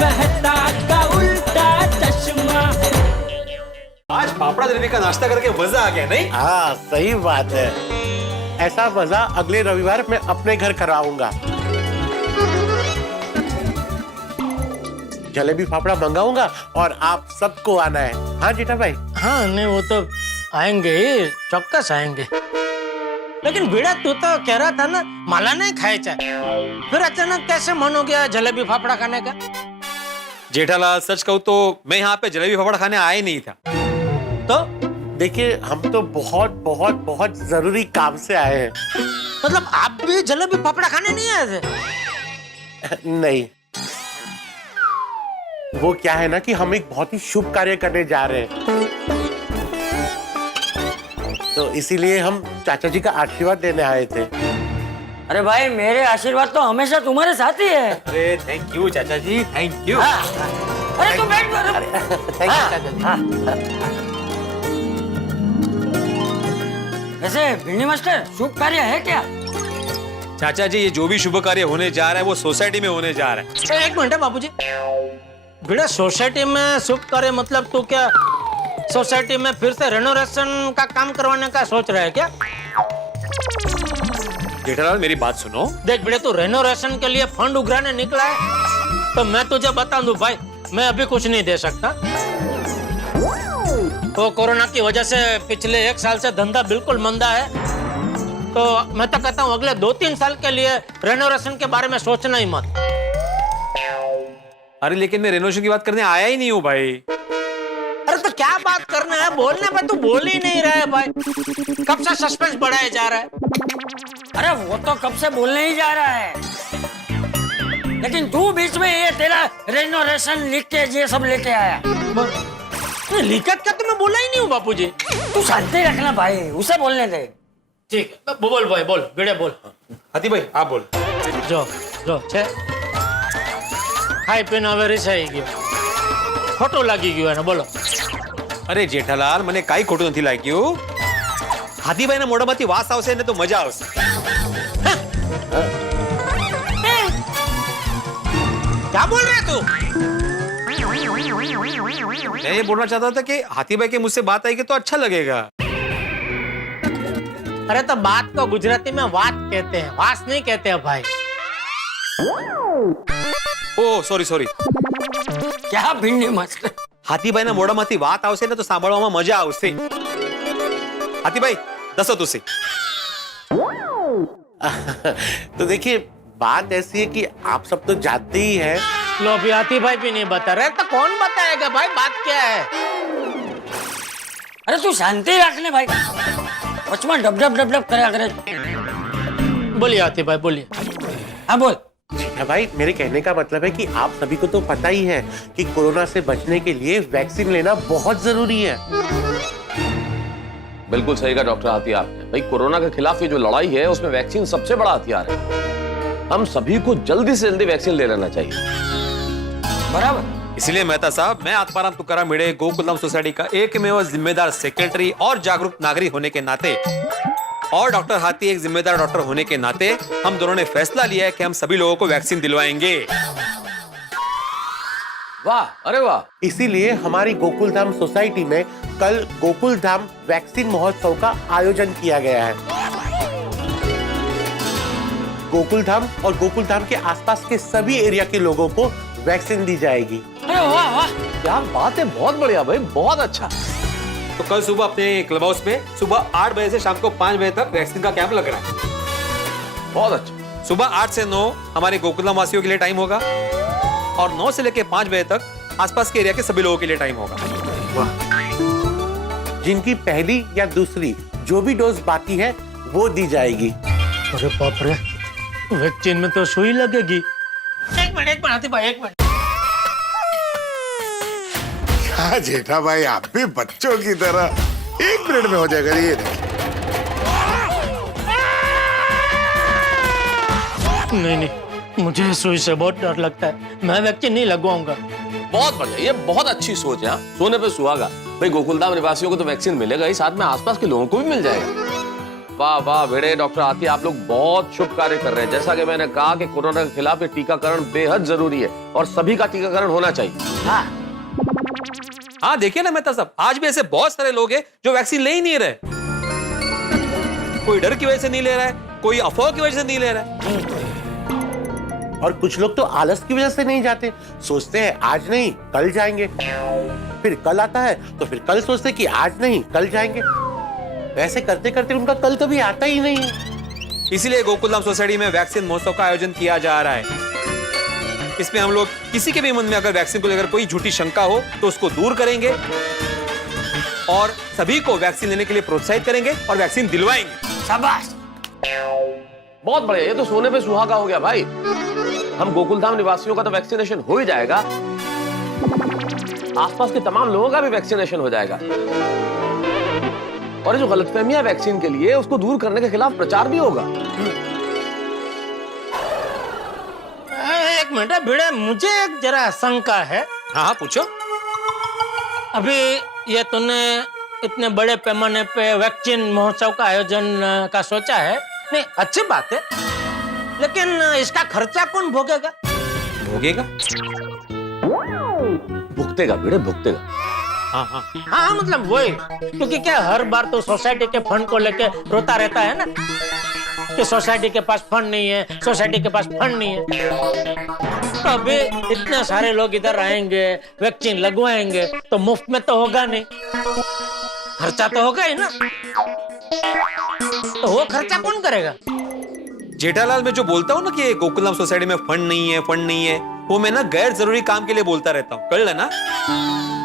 मेहता का उल्टा चश्मा। आज फाफड़ा जलेबी का नाश्ता करके मजा आ गया नहीं? हाँ सही बात है। ऐसा मजा अगले रविवार मैं अपने घर कराऊंगा। जलेबी फाफड़ा मंगाऊंगा और आप सबको आना है। हाँ जेठा भाई। हाँ नहीं वो तो आएंगे ही, चौक्कस आएंगे। लेकिन भिड़ा तू तो कह रहा था ना माला नहीं खाए चाहे, फिर अचानक कैसे मन हो गया जलेबी फाफड़ा खाने का? जेठालाल सच कहूँ तो मैं यहाँ पे जलेबी फाफड़ा खाने आया ही नहीं था। तो देखिए हम तो बहुत बहुत बहुत जरूरी काम से आए हैं। मतलब आप भी जलेबी फाफड़ा खाने नहीं आए थे? नहीं, वो क्या है ना कि हम एक बहुत ही शुभ कार्य करने जा रहे हैं, तो इसीलिए हम चाचा जी का आशीर्वाद लेने आए थे। अरे भाई मेरे आशीर्वाद तो हमेशा तुम्हारे साथ ही है। अरे थैंक यू चाचा जी, थैंक यू। अरे तू बैठ। थैंक यू चाचा जी। वैसे भिंडी मास्टर शुभ कार्य है क्या? चाचा जी ये जो भी शुभ कार्य होने जा रहा है वो सोसाइटी में होने जा रहा है। एक मिनट है बाबूजी, भिड़ा सोसाइटी में शुभ कार्य मतलब तू क्या सोसाइटी में फिर से रेनोवेशन का काम करवाने का सोच रहा है क्या? जेठालाल मेरी बात सुनो। देख भिड़े तू रेनोवेशन के लिए फंड उघराने निकला है तो मैं तुझे बता दूं भाई, मैं अभी कुछ नहीं दे सकता। तो कोरोना की वजह से पिछले 1 साल से धंधा बिल्कुल मंदा है, तो मैं तो कहता हूँ अगले 2-3 साल के लिए रेनोवेशन के बारे में सोचना ही मत। अरे लेकिन मैं रेनोवेशन की बात करने आया ही नहीं हूँ भाई। अरे तो क्या बात करना है, बोलने पे तू बोल ही नहीं रहा है भाई। कब से सस्पेंस बढ़ाया जा रहा है? अरे वो तो कब से बोलने ही जा रहा है, लेकिन तू बीच में ये तेरा रेनोवेशन लीकेज ये सब लेके आया। लिखत का तो मैं बोला ही नहीं हूँ बापूजी। तू शांति रखना भाई, उसे बोलने दे। ठीक है बोल भाई, बोल भिड़े बोल। हाथी भाई आप बोल। जो छे खाई पीने હવે રીસાઈ ગયો, ખોટું લાગી ગયું એને, બોલો। અરે જેઠાલાલ મને કાઈ ખોટું નથી લાગ્યું। હાથીભાઈના મોઢામાંથી વાસ આવશે ને તો મજા આવશે। क्या बोल रहे तू? मैं ये बोलना चाहता था कि हाथीभाई के मुझसे बात आएगी तो अच्छा लगेगा। अरे तो बात को गुजराती में वात कहते हैं, वास नहीं कहते हैं भाई। Oh sorry sorry. क्या भिंडी मास्टर? હાથીભાઈના મોઢામાંથી વાત આવશે ને તો સાંભળવામાં મજા આવશે। હાથીભાઈ દસો તુસી। तो देखिए बात ऐसी है कि आप सब तो जानते ही हैं। लो भी हाथी भाई भी नहीं बता रहे तो कौन बताएगा भाई बात क्या है? अरे तू शांति रखने भाई, बचपन डब डब डब डब करा करे। बोलिए हाथी भाई बोलिए। हाँ बोल। जीठा भाई मेरे कहने का मतलब है कि आप सभी को तो पता ही है कि कोरोना से बचने के लिए वैक्सीन लेना बहुत जरूरी है। बिल्कुल सही कहा डॉक्टर हाथी आपने। भाई कोरोना के खिलाफ ये जो लड़ाई है उसमें वैक्सीन सबसे बड़ा हथियार है। हम सभी को जल्दी से जल्दी वैक्सीन ले लेना चाहिए। बराबर। इसलिए मेहता साहब मैं आत्माराम तुकाराम भिड़े गोकुलधाम सोसाइटी का एकमेव जिम्मेदार सेक्रेटरी और जागरूक नागरिक होने के नाते और डॉक्टर हाथी एक जिम्मेदार डॉक्टर होने के नाते हम दोनों ने फैसला लिया है कि हम सभी लोगों को वैक्सीन दिलवाएंगे। वाह, अरे वाह। इसीलिए हमारी गोकुलधाम सोसाइटी में कल गोकुलधाम वैक्सीन महोत्सव का आयोजन किया गया है। गोकुलधाम और गोकुलधाम के आसपास के सभी एरिया के लोगों को वैक्सीन दी जाएगी। अरे वाह वाह, क्या बात है, बहुत बढ़िया भाई, बहुत अच्छा। तो कल सुबह अपने क्लब हाउस में सुबह 8 बजे से शाम को 5 बजे तक वैक्सीन का कैंप लग रहा है। बहुत अच्छा। सुबह 8 से 9 हमारे गोकुलधाम वासियों के लिए टाइम होगा और 9 से लेकर 5 बजे तक आसपास के एरिया के सभी लोगों के लिए टाइम होगा। जिनकी पहली या दूसरी जो भी डोज बाकी है वो दी जाएगी। अरे बाप रे, वैक्सीन में तो सुई लगेगी। एक मिनट हाथी भाई, एक मिनट। हाँ जेठा भाई आप भी बच्चों की तरह 1 मिनट में हो जाएगा। ये नहीं नहीं, मुझे सुई से बहुत डर लगता है, मैं वैक्सीन नहीं लगवाऊंगा। बहुत बढ़िया, ये बहुत अच्छी सोच है। सोने पे सुहागा। भाई गोकुलधाम निवासियों को तो वैक्सीन मिलेगा ही, साथ में आसपास के लोगों को भी मिल जाएगा। वाह वाह भिड़े डॉक्टर हाथी, आप लोग बहुत शुभ कार्य कर रहे हैं। जैसा कि मैंने कहा कि कोरोना के खिलाफ ये टीकाकरण बेहद जरूरी है और सभी का टीकाकरण होना चाहिए। हाँ देखिए ना मेहता साहब, आज भी ऐसे बहुत सारे लोग हैं जो वैक्सीन ले ही नहीं रहे। कोई डर की वजह से नहीं ले रहा है, कोई अफवाह की वजह से नहीं ले रहा है, और कुछ लोग तो आलस की वजह से नहीं जाते, सोचते हैं आज नहीं कल जाएंगे, फिर कल आता है तो फिर कल सोचते कि आज नहीं कल जाएंगे। ऐसे करते करते उनका कल कभी आता ही नहीं है। इसीलिए गोकुलधाम सोसाइटी में वैक्सीन महोत्सव का आयोजन किया जा रहा है। इसमें हम लोग किसी के भी मन में अगर वैक्सीन को लेकर कोई झूठी शंका हो तो उसको दूर करेंगे और सभी को वैक्सीन लेने के लिए प्रोत्साहित करेंगे और वैक्सीन दिलवाएंगे। शाबाश। बहुत बढ़िया, ये तो सोने पे सुहागा हो गया भाई। हम गोकुलधाम निवासियों का तो वैक्सीनेशन हो ही जाएगा, आसपास के तमाम लोगों का भी वैक्सीनेशन हो जाएगा, और ये जो गलतफहमियां वैक्सीन के लिए उसको दूर करने के खिलाफ प्रचार भी होगा। एक मिनट भिड़े, मुझे एक जरा शंका है। हाँ पूछो। अभी ये तूने इतने बड़े पैमाने पे वैक्सीन महोत्सव का आयोजन का सोचा है, नहीं अच्छी बात है, लेकिन इसका खर्चा कौन भोगेगा? भोगेगा? भुगतेगा भिड़े, भुगतेगा। हाँ मतलब वही, क्योंकि क्या हर बार तो सोसाइटी के फंड को लेके रोता रहता है ना कि सोसाइटी के पास फंड नहीं है, सोसाइटी के पास फंड नहीं है। तो अभी इतने सारे लोग इधर आएंगे, वैक्सीन लगवाएंगे, तो मुफ्त में तो होगा नहीं, खर्चा तो होगा ही ना। तो वो खर्चा कौन करेगा? जेठालाल, मैं जो बोलता हूँ ना कि गोकुलधाम सोसाइटी में फंड नहीं है, फंड नहीं है, वो मैं ना गैर जरूरी काम के लिए बोलता रहता हूँ, कर लेना।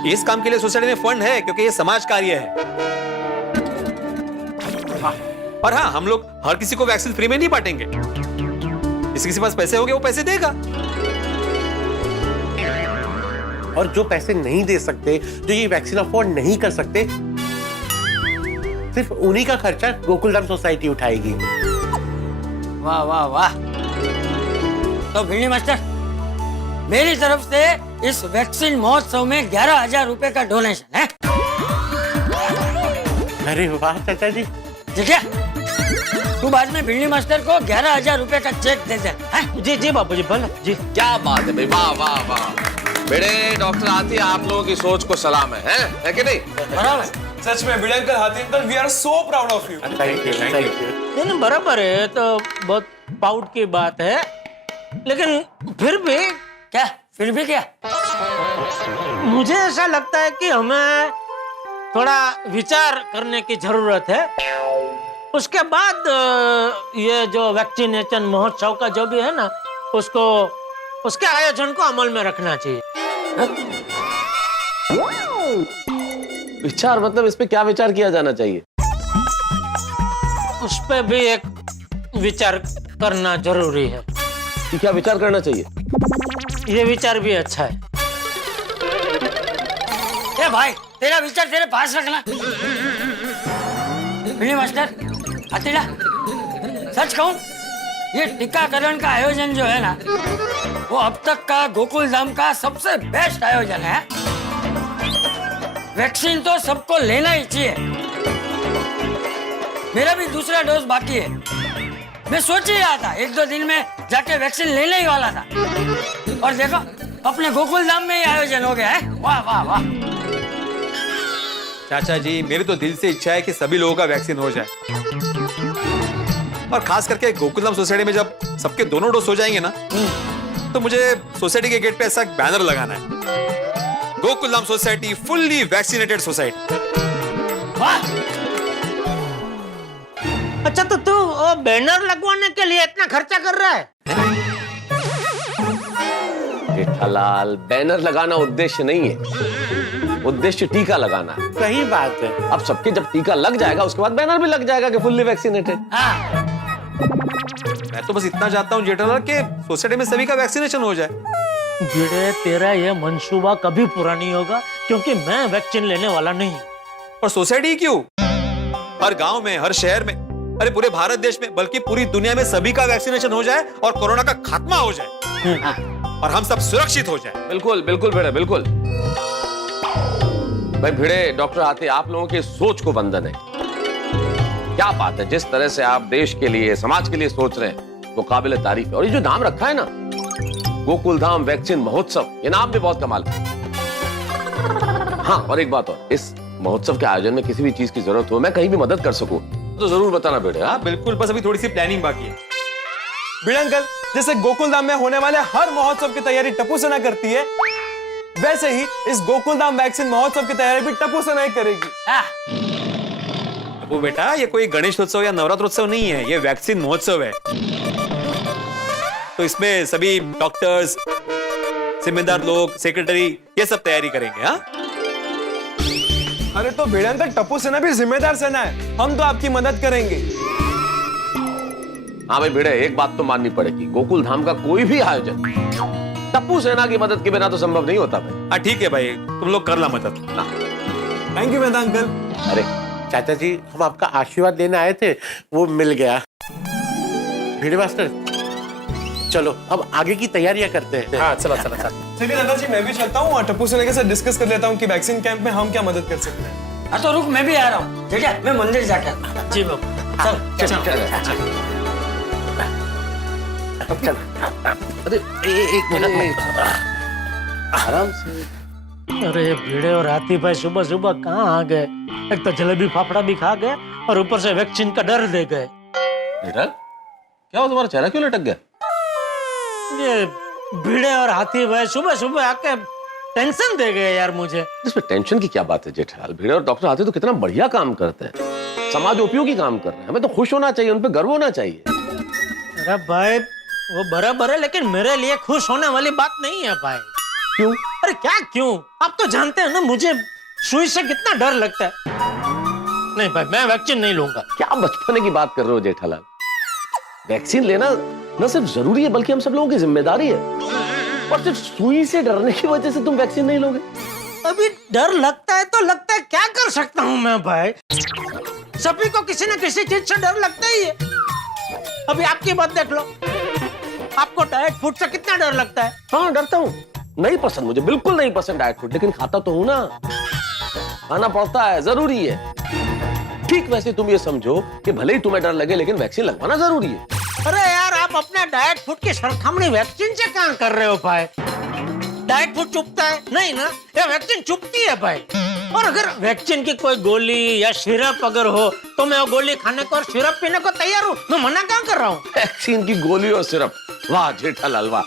इस काम के लिए सोसाइटी में फंड है क्योंकि ये समाज कार्य है। और हाँ, हम लोग हर किसी को वैक्सीन फ्री में नहीं बांटेंगे। किसी के पास पैसे होंगे वो पैसे देगा, और जो पैसे नहीं दे सकते, जो ये वैक्सीन अफोर्ड नहीं कर सकते, सिर्फ उन्हीं का खर्चा गोकुलधाम सोसाइटी उठाएगी। वाह वाह वाह। तो भिड़ी मास्टर, मेरी तरफ से इस वैक्सीन महोत्सव में 11,000 रुपए का डोनेशन है। अरे वाह चाचा जी। ठीक है, तू बाद में भिड़ी मास्टर को 11,000 रुपए का चेक दे दे। जी जी बापू जी, भले जी। क्या बात है भाई, वाह वाह वाह। भिड़े डॉक्टर हाथी, आप लोगों की सोच को सलाम है कि नहीं? बराबर। सच में Bhide uncle, Hathi uncle, we are so proud of you. Thank you, thank you. नहीं बराबर है, तो बहुत प्राउड की बात है, लेकिन फिर भी क्या? फिर भी क्या? मुझे ऐसा लगता है कि हमें थोड़ा विचार करने की जरूरत है। उसके बाद ये जो वैक्सीनेशन महोत्सव का जो भी है ना, उसके आयोजन को अमल में रखना चाहिए। विचार मतलब इस पे क्या विचार किया जाना चाहिए? उस पे भी एक विचार करना जरूरी है। कि क्या विचार करना चाहिए? ये विचार भी अच्छा है। ए भाई, तेरा विचार तेरे पास रखना। भिड़ी मास्टर, हतीला, सच कहूं, ये टीकाकरण का आयोजन जो है ना, वो अब तक का गोकुलधाम का सबसे बेस्ट आयोजन है। वैक्सीन तो सबको लेना ही चाहिए। मेरा भी दूसरा डोज बाकी है। मैं सोच ही रहा था, 1-2 दिन में जाके वैक्सीन लेने ही वाला था, और देखो अपने गोकुलधाम में ही आयोजन हो गया है। वाह वाह वाह। चाचा जी, मेरी तो दिल से इच्छा है कि सभी लोगों का वैक्सीन हो जाए, और खास करके गोकुलधाम सोसाइटी में जब सबके दोनों डोज हो जाएंगे ना, तो मुझे सोसाइटी के गेट पे ऐसा बैनर लगाना है, Gokuldham society fully vaccinated society. वाह। अच्छा, तो तू बैनर लगवाने के लिए इतना खर्चा कर रहा है? जेठालाल, बैनर लगाना उद्देश्य नहीं है, उद्देश्य टीका लगाना है। सही बात है। अब सबके जब टीका लग जाएगा उसके बाद बैनर भी लग जाएगा कि फुल्ली वैक्सीनेटेड। हाँ। मैं तो बस इतना चाहता हूँ जेठालाल कि सोसाइटी में सभी का वैक्सीनेशन हो जाए। भिड़े, तेरा ये मंसूबा कभी पूरा नहीं होगा, क्योंकि मैं वैक्सीन लेने वाला नहीं। और सोसाइटी क्यों, हर गांव में, हर शहर में, अरे पूरे भारत देश में, बल्कि पूरी दुनिया में सभी का वैक्सीनेशन हो जाए और कोरोना का खात्मा हो जाए और हम सब सुरक्षित हो जाए। बिल्कुल बिल्कुल भिड़े, बिल्कुल। भाई भिड़े डॉक्टर हाथी, आप लोगों की सोच को वंदन है। क्या बात है, जिस तरह से आप देश के लिए, समाज के लिए सोच रहे हैं वो काबिल तारीफ है। और ये जो नाम रखा है ना, गोकुल धाम वैक्सीन महोत्सव, ये नाम भी बहुत कमाल है। हाँ, और एक बात और, इस महोत्सव के आयोजन में किसी भी चीज की जरूरत हो, मैं कहीं भी मदद कर सकूं तो जरूर बताना बेटे। हाँ बिल्कुल, बस अभी थोड़ी सी प्लानिंग बाकी है। भिड़े अंकल, जैसे गोकुलधाम में होने वाले हर महोत्सव की तैयारी टप्पू सेना करती है, वैसे ही इस गोकुलधाम वैक्सीन महोत्सव की तैयारी भी टप्पू सेना ही करेगी। वो बेटा, ये कोई गणेशोत्सव या नवरात्रोत्सव नहीं है, ये वैक्सीन महोत्सव है। तो इसमें सभी डॉक्टर्स, जिम्मेदार लोग, सेक्रेटरी, ये सब तैयारी करेंगे। हाँ, अरे तो भिड़े अंकल, टप्पू सेना भी जिम्मेदार सेना है, हम तो आपकी मदद करेंगे। हाँ भाई भिड़े, एक बात तो माननी पड़ेगी, गोकुल धाम का कोई भी आयोजन टप्पू सेना की मदद के बिना तो संभव नहीं होता भाई। हाँ ठीक है भाई, तुम लोग कर ला मदद ना। Thank you Mehta uncle. अरे चाचा जी, हम आपका आशीर्वाद लेने आए थे, वो मिल गया। भिड़े मास्टर, चलो अब आगे की तैयारियां करते हैं। हाँ चलो चलो चलो। चलिए दादाजी, मैं भी चलता हूँ और टप्पू सेना के साथ डिस्कस कर लेता हूँ कि वैक्सीन कैंप में हम क्या मदद कर सकते हैं। हाँ तो रुक, मैं भी आ रहा हूँ। ठीक है, मैं मंदिर जाके आता हूँ। जी बाबू। चल चल चल। चल, अरे एक मिनट, आराम से। अरे भिड़े और हाथी भाई सुबह सुबह कहाँ आ गए? एक तो जलेबी फाफड़ा भी खा गए और ऊपर से वैक्सीन का डर दे गए। बेटा क्या हुआ, तुम्हारा चेहरा क्यों लटक गया? ये भिड़े और हाथी भाई सुबह सुबह आके टेंशन दे गए यार मुझे। इसमें टेंशन की क्या बात है जेठालाल? भिड़े और डॉक्टर हाथी तो कितना बढ़िया काम करते हैं, समाज उपयोगी काम कर रहे हैं, हमें तो खुश होना चाहिए, उन पर गर्व होना चाहिए। अरे भाई वो बराबर है, लेकिन मेरे लिए खुश होने वाली बात नहीं है भाई। क्यों? अरे क्या क्यों? आप तो जानते हैं ना मुझे सुई से कितना डर लगता है। नहीं भाई, मैं वैक्सीन नहीं लूंगा। क्या बचपने की बात कर रहे हो जेठालाल? वैक्सीन लेना न सिर्फ जरूरी है बल्कि हम सब लोगों की जिम्मेदारी है। और सिर्फ सुई से डरने की वजह से तुम वैक्सीन नहीं लोगे? अभी डर लगता है तो लगता है, क्या कर सकता हूँ मैं भाई? सभी को किसी न किसी चीज से डर लगता ही है। अभी आपकी बात देख लो, आपको डाइट फूड से कितना डर लगता है? हाँ डरता हूँ, नहीं पसंद, मुझे बिल्कुल नहीं पसंद डाइट फूड, लेकिन खाता तो हूँ ना, खाना पड़ता है, जरूरी है। ठीक वैसे तुम ये समझो कि भले ही तुम्हें डर लगे लेकिन वैक्सीन लगवाना जरूरी है। अरे यार, आप अपना डाइट फूड की सरखामणी वैक्सीन से कहाँ कर रहे हो भाई? डाइट फूड चुपता है नहीं ना, ये वैक्सीन चुपती है भाई। और अगर वैक्सीन की कोई गोली या सिरप अगर हो तो मैं वो गोली खाने को और सिरप पीने को तैयार हूँ। मैं मना कहाँ कर रहा हूँ? वैक्सीन की गोली और सिरप, वाह जेठालाल वाह।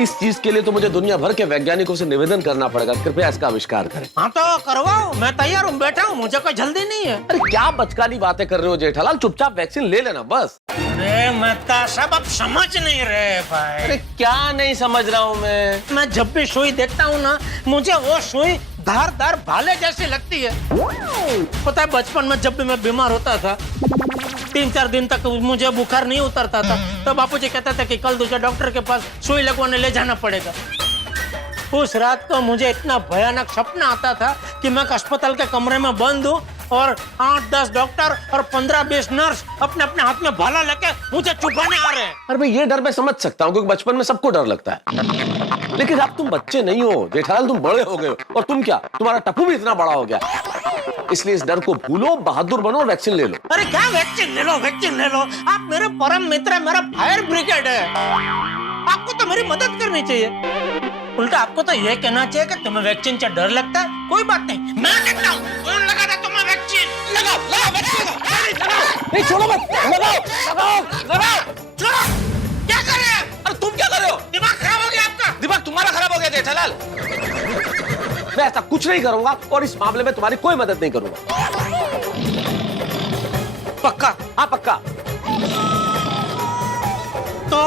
इस चीज के लिए तो मुझे दुनिया भर के वैज्ञानिकों से निवेदन करना पड़ेगा, कृपया इसका आविष्कार करें। हाँ तो करवाओ, मैं तैयार हूँ, बैठा हूँ, मुझे कोई जल्दी नहीं है। अरे क्या बचकानी बातें कर रहे हो जेठालाल, चुपचाप वैक्सीन ले लेना बस। अरे मेहता साहब, आप समझ नहीं रहे भाई। अरे क्या नहीं समझ रहा हूँ मैं जब भी सुई देखता हूँ ना, मुझे वो सुई धारदार भाले जैसी लगती है। पता है, बचपन में जब भी मैं बीमार होता था, 3-4 दिन तक मुझे बुखार नहीं उतरता था, तो बापूजी कहते थे कि कल दूसरे डॉक्टर के पास सुई लगवाने ले जाना पड़ेगा। उस रात को मुझे इतना भयानक सपना आता था कि मैं अस्पताल के कमरे में बंद हूँ और 8-10 डॉक्टर और 15-20 नर्स अपने अपने हाथ में भाला लेके मुझे चुपाने आ रहे हैं। अरे भाई ये डर मैं समझ सकता हूँ, क्योंकि बचपन में सबको डर लगता है, लेकिन अब तुम बच्चे नहीं हो जेठालाल, तुम बड़े हो गए हो। और तुम क्या, तुम्हारा टप्पू भी इतना बड़ा हो गया, इसलिए इस डर को भूलो, बहादुर बनो और वैक्सीन ले लो। अरे क्या वैक्सीन ले लो, वैक्सीन ले लो? आप मेरे परम मित्र, मेरा फायर ब्रिगेड है, आपको तो मेरी मदद करनी चाहिए। उल्टा आपको तो ये कहना चाहिए कि तुम्हें वैक्सीन से डर लगता है, कोई बात नहीं, मैं देखता हूँ कौन लगा था तुम्हें वैक्सीन। लगाओ लगाओ वैक्सीन, लगाओ, नहीं छोड़ो मत, लगाओ लगाओ लगाओ, छोड़ो। क्या कर रहे हैं? अरे तुम क्या कर रहे हो? दिमाग खराब हो गया आपका? दिमाग तुम्हारा खराब हो गया जेठालाल। मैं ऐसा कुछ नहीं करूंगा और इस मामले में तुम्हारी कोई मदद नहीं करूंगा। पक्का? हाँ पक्का। तो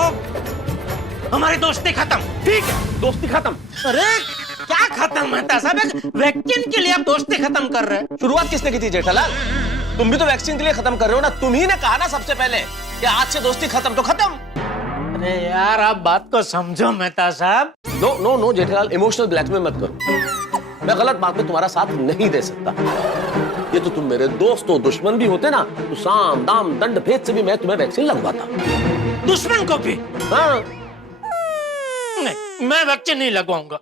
हमारी दोस्ती खत्म? ठीक है, दोस्ती खत्म। अरे क्या खत्म है साहब? वैक्सीन के लिए आप दोस्ती खत्म कर रहे हैं? शुरुआत किसने की थी जेठालाल? तुम भी तो वैक्सीन के लिए खत्म कर रहे हो ना, तुम ही ने कहा ना सबसे पहले कि आज से दोस्ती खत्म, तो खत्म। अरे यार, आप बात को समझो मेहता साहब। No no no Jethalal, emotional blackmail मत करो, मैं गलत बात में तुम्हारा साथ नहीं दे सकता। ये तो तुम मेरे दोस्त हो, दुश्मन भी होते ना तो साम दाम दंड भेद से भी मैं तुम्हें वैक्सीन लगवाता। दुश्मन को भी? हाँ नहीं, मैं वैक्सीन नहीं लगवाऊंगा।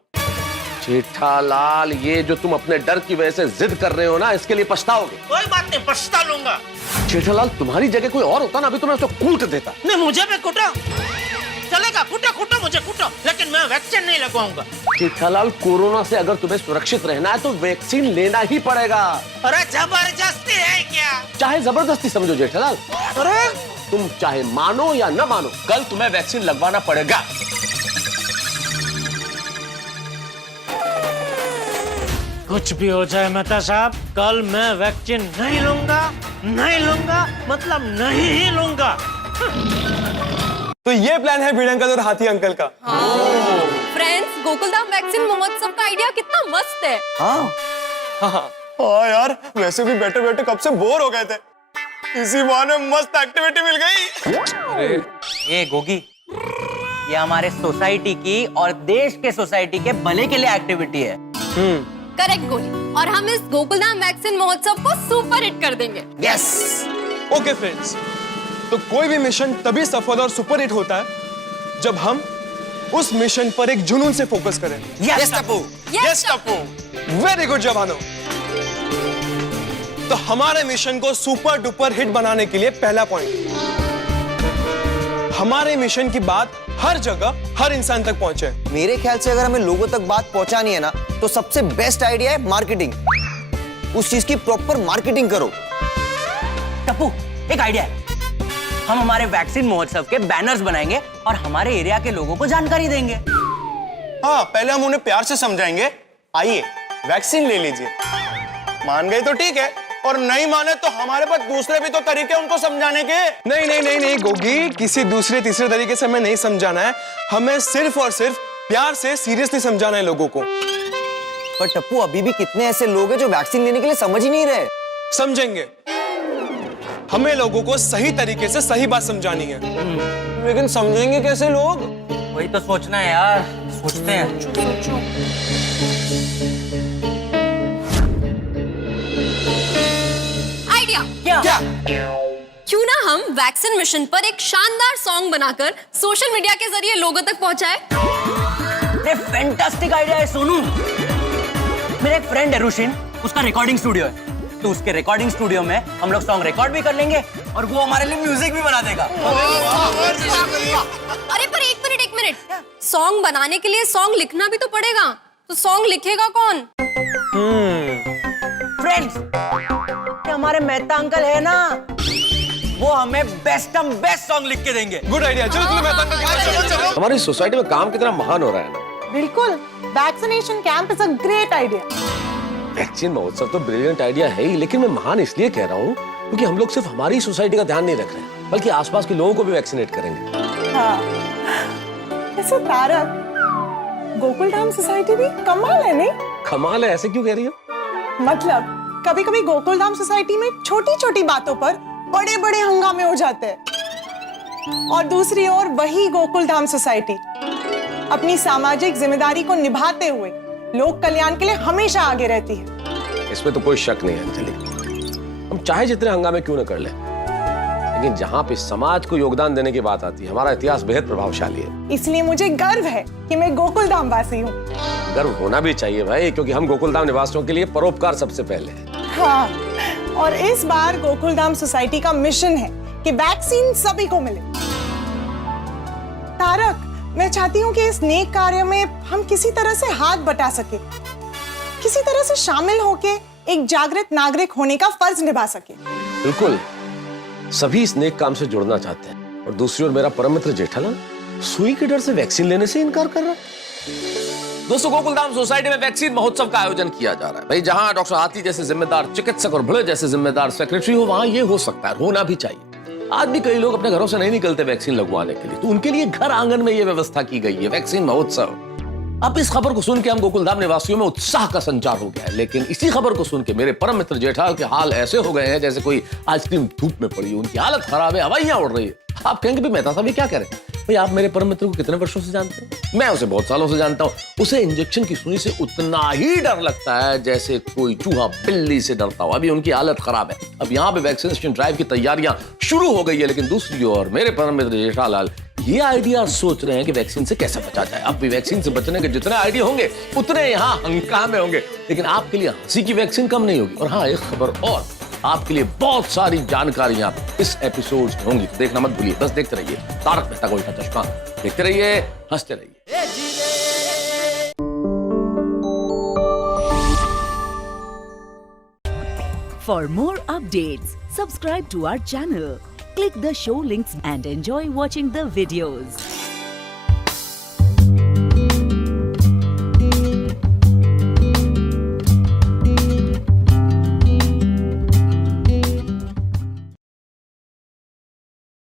जेठालाल, ये जो तुम अपने डर की वजह से जिद कर रहे हो ना, इसके लिए पछताओगे। कोई बात नहीं, पछता लूंगा। जेठालाल, तुम्हारी जगह कोई और होता ना, अभी तुम्हें उसको कूट देता। नहीं, मुझे भी कूटो, चलेगा, कूटो मुझे कूटो, लेकिन मैं वैक्सीन नहीं लगवाऊंगा। जेठालाल, कोरोना से अगर तुम्हें सुरक्षित रहना है तो वैक्सीन लेना ही पड़ेगा। अरे जबरदस्ती है क्या? चाहे जबरदस्ती समझो जेठालाल, अरे तुम चाहे मानो या न मानो, कल तुम्हें वैक्सीन लगवाना पड़ेगा। कुछ भी हो जाए मेहता साहब, कल मैं वैक्सीन नहीं लूंगा, मतलब नहीं ही लूंगा। तो ये प्लान है भिड़े अंकल और हाथी अंकल का। फ्रेंड्स, गोकुलधाम वैक्सीन महोत्सव का आइडिया कितना मस्त है। हाँ यार, वैसे भी बैठे बैठे कब से बोर हो गए थे, इसी बहाने मस्त एक्टिविटी मिल गई। ये गोगी, ये हमारे सोसाइटी की और देश के सोसाइटी के भले के लिए एक्टिविटी है। करेक्ट गोली, और हम इस गोकुलधाम वैक्सीन महोत्सव को सुपर हिट कर देंगे। यस। ओके फ्रेंड्स, तो कोई भी मिशन तभी सफल और सुपर हिट होता है जब हम उस मिशन पर एक जुनून से फोकस करें। Yes Tappu. Yes Tappu, very good जवानों। तो हमारे मिशन को सुपर डुपर हिट बनाने के लिए पहला पॉइंट, हमारे मिशन की बात हर जगह हर इंसान तक पहुंचे। मेरे ख्याल से अगर हमें लोगों तक बात पहुंचानी है ना, तो सबसे बेस्ट आइडिया है मार्केटिंग। उस चीज की प्रॉपर मार्केटिंग करो। टप्पू, एक आइडिया है, हम हमारे वैक्सीन महोत्सव के बैनर्स बनाएंगे और हमारे एरिया के लोगों को जानकारी देंगे। हाँ, पहले हम उन्हें प्यार से समझाएंगे, आइए वैक्सीन ले लीजिए। मान गए तो ठीक है, और नहीं माने तो हमारे पास दूसरे भी तो तरीके उनको समझाने के। नहीं गोगी, किसी दूसरे तीसरे तरीके से हमें नहीं समझाना है, हमें सिर्फ और सिर्फ प्यार से सीरियसली समझाना है लोगों को। पर टप्पू, अभी भी कितने ऐसे लोग हैं जो वैक्सीन लेने के लिए समझ ही नहीं रहे। समझेंगे, हमें लोगों को सही तरीके से सही बात समझानी है। लेकिन समझेंगे कैसे लोग? वही तो सोचना है यार, सोचते हैं। आइडिया क्या? क्यों ना हम वैक्सीन मिशन पर एक शानदार सॉन्ग बनाकर सोशल मीडिया के जरिए लोगों तक पहुंचाए। ये फैंटास्टिक आइडिया है सोनू। मेरा एक फ्रेंड है रुशिन, उसका रिकॉर्डिंग स्टूडियो है, तो उसके रिकॉर्डिंग स्टूडियो में हम लोग सॉन्ग रिकॉर्ड भी कर लेंगे और वो हमारे लिए म्यूजिक भी बना देगा। अरे पर एक मिनट, सॉन्ग बनाने के लिए सॉन्ग लिखना भी तो पड़ेगा, तो सॉन्ग लिखेगा कौन? फ्रेंड्स, हमारे मेहता अंकल है ना, वो हमें बेस्ट सॉन्ग लिख के देंगे। गुड आइडिया, चलो मेहता अंकल के पास चलो। हमारी सोसाइटी में काम कितना महान हो रहा है ना। बिल्कुल, vaccination camp is a great idea. Vaccine महोत्सव तो ब्रिलियंट आइडिया है ही, लेकिन मैं महान इसलिए कह रहा हूँ क्योंकि हम लोग सिर्फ हमारी सोसाइटी का ध्यान नहीं रख रहे, बल्कि आसपास के लोगों को भी वैक्सीनेट करेंगे। हाँ, ऐसे तारक, गोकुलधाम सोसाइटी भी कमाल है नहीं? कमाल है, ऐसे क्यों कह रही हो? मतलब कभी कभी गोकुलधाम सोसाइटी में छोटी छोटी बातों पर बड़े बड़े हंगामे हो जाते हैं, और दूसरी ओर वही गोकुलधाम सोसाइटी अपनी सामाजिक जिम्मेदारी को निभाते हुए लोक कल्याण के लिए हमेशा आगे रहती है। इसमें तो कोई शक नहीं है अंजलि, हम चाहे जितने हंगामे क्यों न कर ले, लेकिन जहाँ पे समाज को योगदान देने की बात आती है, हमारा इतिहास बेहद प्रभावशाली है। इसलिए मुझे गर्व है कि मैं गोकुलधाम वासी हूँ। गर्व होना भी चाहिए भाई, क्योंकि हम गोकुलधाम निवासियों के लिए परोपकार सबसे पहले है। हाँ, और इस बार गोकुलधाम सोसाइटी का मिशन है कि वैक्सीन सभी को मिले। तारक, मैं चाहती हूँ कि इस नेक कार्य में हम किसी तरह से हाथ बटा सके, किसी तरह से शामिल होके एक जागृत नागरिक होने का फर्ज निभा सके। बिल्कुल, सभी इस नेक काम से जुड़ना चाहते हैं, और दूसरी ओर मेरा परम मित्र जेठालाल सुई के डर से वैक्सीन लेने से इनकार कर रहा है। दोस्तों, गोकुलधाम सोसाइटी में वैक्सीन महोत्सव का आयोजन किया जा रहा है। भाई, जहां डॉक्टर हाथी जैसे जिम्मेदार चिकित्सक और भड़े जैसे जिम्मेदार सेक्रेटरी हो, वहां ये हो सकता है, होना भी चाहिए। आज भी कई लोग अपने घरों से नहीं निकलते वैक्सीन लगवाने के लिए, तो उनके लिए घर आंगन में ये व्यवस्था की गई है, वैक्सीन महोत्सव। अब इस खबर को सुन के हम गोकुलधाम निवासियों में उत्साह का संचार हो गया है, लेकिन इसी खबर को सुन के मेरे परम मित्र जेठाल के हाल ऐसे हो गए हैं जैसे कोई आइसक्रीम धूप में पड़ी, उनकी हालत खराब है, हवाइयां उड़ रही है। आप कहेंगे भी मेहता साहब ये क्या कह रहे हैं? भाई आप मेरे परम मित्र को कितने वर्षों से जानते हैं? मैं उसे बहुत सालों से जानता हूँ। उसे इंजेक्शन की सुई से उतना ही डर लगता है जैसे कोई चूहा बिल्ली से डरता हो। अभी उनकी हालत खराब है। अब यहाँ पे वैक्सीनेशन ड्राइव की तैयारियां शुरू हो गई है, लेकिन दूसरी ओर मेरे परम मित्र जेठालाल ये आइडिया सोच रहे हैं कि वैक्सीन से कैसे बचा जाए। अब भी वैक्सीन से बचने के जितने आइडिया होंगे उतने यहाँ हंगामे होंगे, लेकिन आपके लिए हंसी की वैक्सीन कम नहीं होगी। और हाँ, एक खबर और, आपके लिए बहुत सारी जानकारियां इस एपिसोड में होंगी, तो देखना मत भूलिए। बस देखते रहिए तारक मेहता का उल्टा चश्मा, देखते रहिए, हंसते रहिए। For more updates, subscribe to our channel, click the show links and enjoy watching the videos.